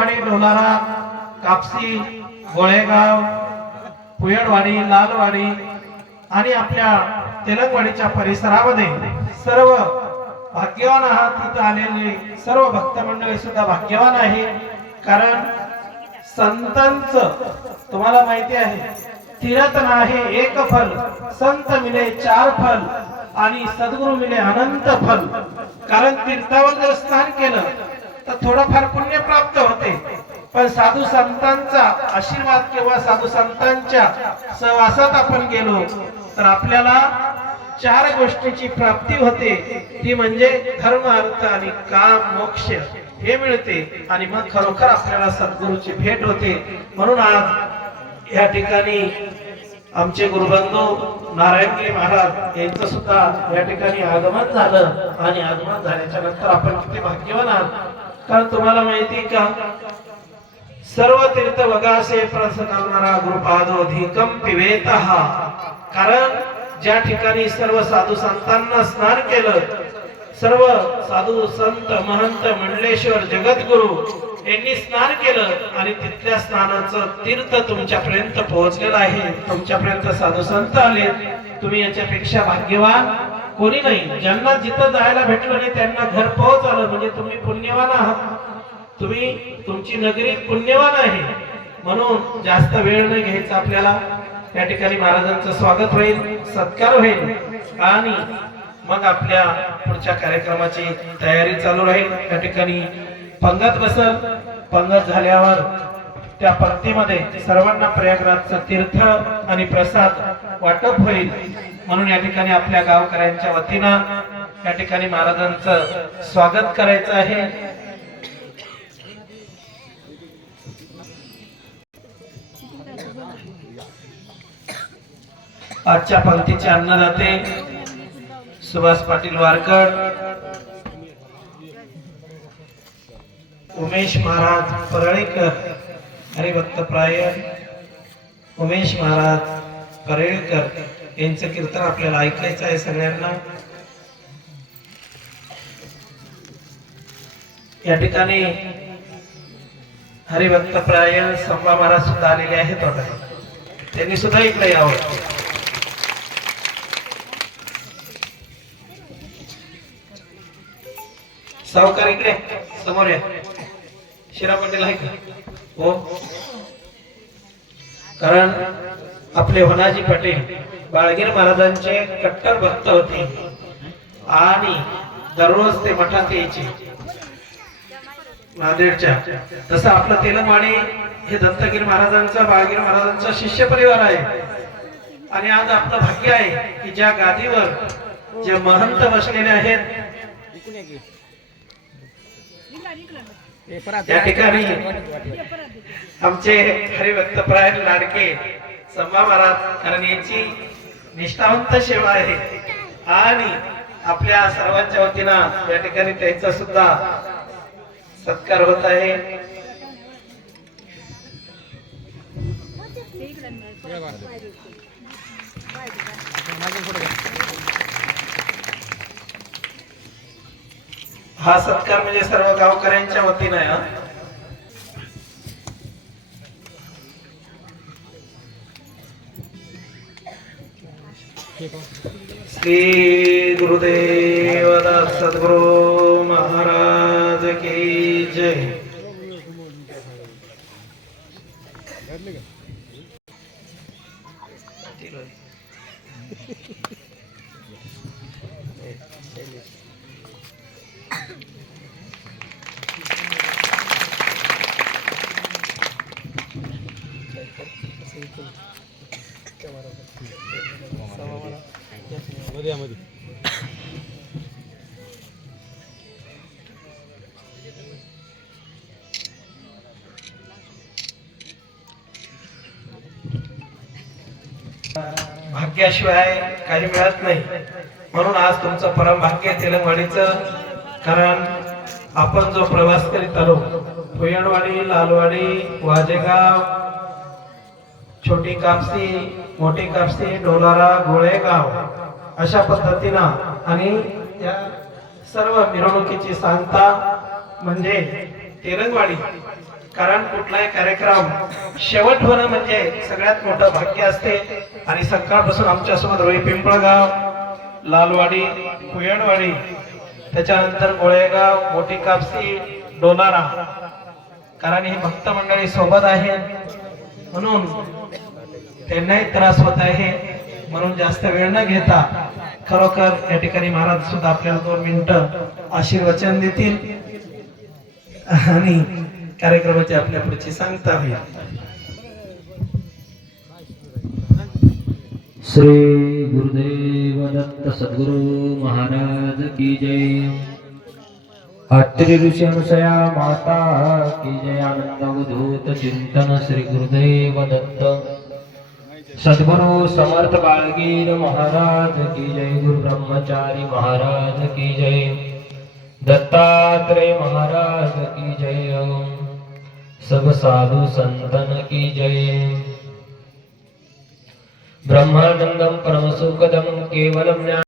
डोलारा कापसी गोळेगाव पुयडवाडी लालवाडी आणि आपल्या तेलंगवाडीच्या परिसरामध्ये सर्व भाग्यवान आहात. तिथं आलेले सर्व भक्त मंडळी सुद्धा भाग्यवान आहे. कारण संतांच तुम्हाला माहिती आहे तीरथ नाही एक फल संत मिले चार फल आणि सद्गुरु मिले अनंत फल. कारण तीर्थावर जर स्नान केलं तर थोडंफार पुण्य प्राप्त होते. पण साधू संतांचा आशीर्वाद किंवा साधू संतांच्या सहवासात आपण गेलो तर आपल्याला चार गोष्टीची प्राप्ती होते. ती म्हणजे धर्म अर्थ आणि काम मोक्ष हे मिळते आणि मग खरोखर आपल्याला सद्गुरूची भेट होते. म्हणून आज या ठिकाणी आमचे गुरुबंधू नारायणगिरी महाराज यांचं सुद्धा या ठिकाणी आगमन झालं आणि आगमन झाल्याच्यानंतर आपण किती भाग्यवान आहात. कारण तुम्हाला माहिती का? सर्व तीर्थ वगासे प्रसन्नारा गुरुपादो धिकम पिवेत कारण ज्या ठिकाणी सर्व साधू संतांना स्नान केलं सर्व साधू संत महंत मंडलेश्वर जगद्गुरु यांनी स्नान केलं आणि तिथल्या स्नानाचं तीर्थ तुमच्यापर्यंत पोहोचलेलं आहे. तुमच्यापर्यंत साधू संत आले. तुम्ही याच्यापेक्षा भाग्यवान कोणी नाही. ज्यांना जिथं जायला भेटलं नाही त्यांना घर पोहोच आलं म्हणजे तुम्ही पुण्यवान आहात. तुम्ही तुमची नगरी पुण्यवान आहे. म्हणून जास्त वेळ नाही घ्यायचा आपल्याला. या ठिकाणी महाराजांचं स्वागत होईल सत्कार होईल. आणि मग आपल्या पुढच्या कार्यक्रमाची तयारी चालू राहील. त्या ठिकाणी पंगत बसल. पंगत झाल्यावर त्या पंक्तीमध्ये सर्वांना प्रयागराजचं तीर्थ आणि प्रसाद वाटप होईल. म्हणून या ठिकाणी आपल्या गावकऱ्यांच्या वतीनं या ठिकाणी महाराजांचं स्वागत करायचं आहे. आजच्या पंक्तीचे अन्नदाते सुभाष पाटील वारकड उमेश महाराज परळीकर हरिभक्त प्राय उमेश महाराज परळीकर. यांचं कीर्तन आपल्याला ऐकायचं आहे सगळ्यांना. या ठिकाणी हरिभक्त प्राय संभा महाराज सुद्धा आलेले आहेत त्यांनी सुद्धा इकडे यावं. सावकार इकडे समोर या. शिरा पटेल आहे का? हो. कारण आपले होनाजी पटेल बाळगीर महाराजांचे कट्टर भक्त होते. आणि दररोज ते मठात यायचे. नांदेडच्या. तसं आपलं तेलंगवाडी हे दत्तगिरी महाराजांचा बाळगीर महाराजांचा शिष्य परिवार आहे. आणि आज आपलं भाग्य आहे की ज्या गादीवर जे महंत बसलेले आहेत त्या ठिकाणी आमचे हरिभक्तप्राय लाडके संभा महाराज कारण यांची निष्ठावंत सेवा आहे. आणि आपल्या सर्वांच्या वतीनं या ठिकाणी त्यांचा सुद्धा सत्कार होत आहे. हा सत्कार म्हणजे सर्व गावकऱ्यांच्या वतीनं श्री गुरुदेव सद्गुरु महाराज की जय। यामध्ये. भाग्याशिवाय काही मिळत नाही. म्हणून आज तुमचं परम भाग्य आहे तेलंगवाडीचं कारण आपण जो प्रवास करीत आलो भुयणवाडी लालवाडी वाजेगाव छोटी कापसी मोठी कापसी डोलारा गोळेगाव अशा पद्धतीनं आणि त्या सर्व मिरवणुकीची सांगता म्हणजे तेरंगवाडी. कारण कुठलाही कार्यक्रम शेवट होणं म्हणजे सगळ्यात मोठं भाग्य असते. आणि सकाळपासून आमच्यासोबत रोई पिंपळगाव लालवाडी कुयणवाडी त्याच्यानंतर गोळेगाव मोठी कापसी डोलारा कारण ही भक्त मंडळी सोबत आहे म्हणून त्यांनाही त्रास होत आहे. म्हणून जास्त वेळ न घेता खरोखर या ठिकाणी महाराज सुद्धा आपल्याला दोन मिनिटं आशीर्वचन देतील. आणि कार्यक्रमाची आपल्या पुढची सांगता होईल श्री गुरुदेव दत्त सद्गुरु महाराज की जय. अत्रि ऋषि अनुसया माता की जय. आनंद अवधूत चिंतन श्री गुरुदेव दत्त. सद्गुरु समर्थ बाळगीर महाराज की जय गुरु ब्रह्मचारी महाराज की जय। दत्तात्रेय महाराज की जय सब साधु संतन की जय। ब्रह्मानन्दं परमसुखदं केवलं ज्ञान।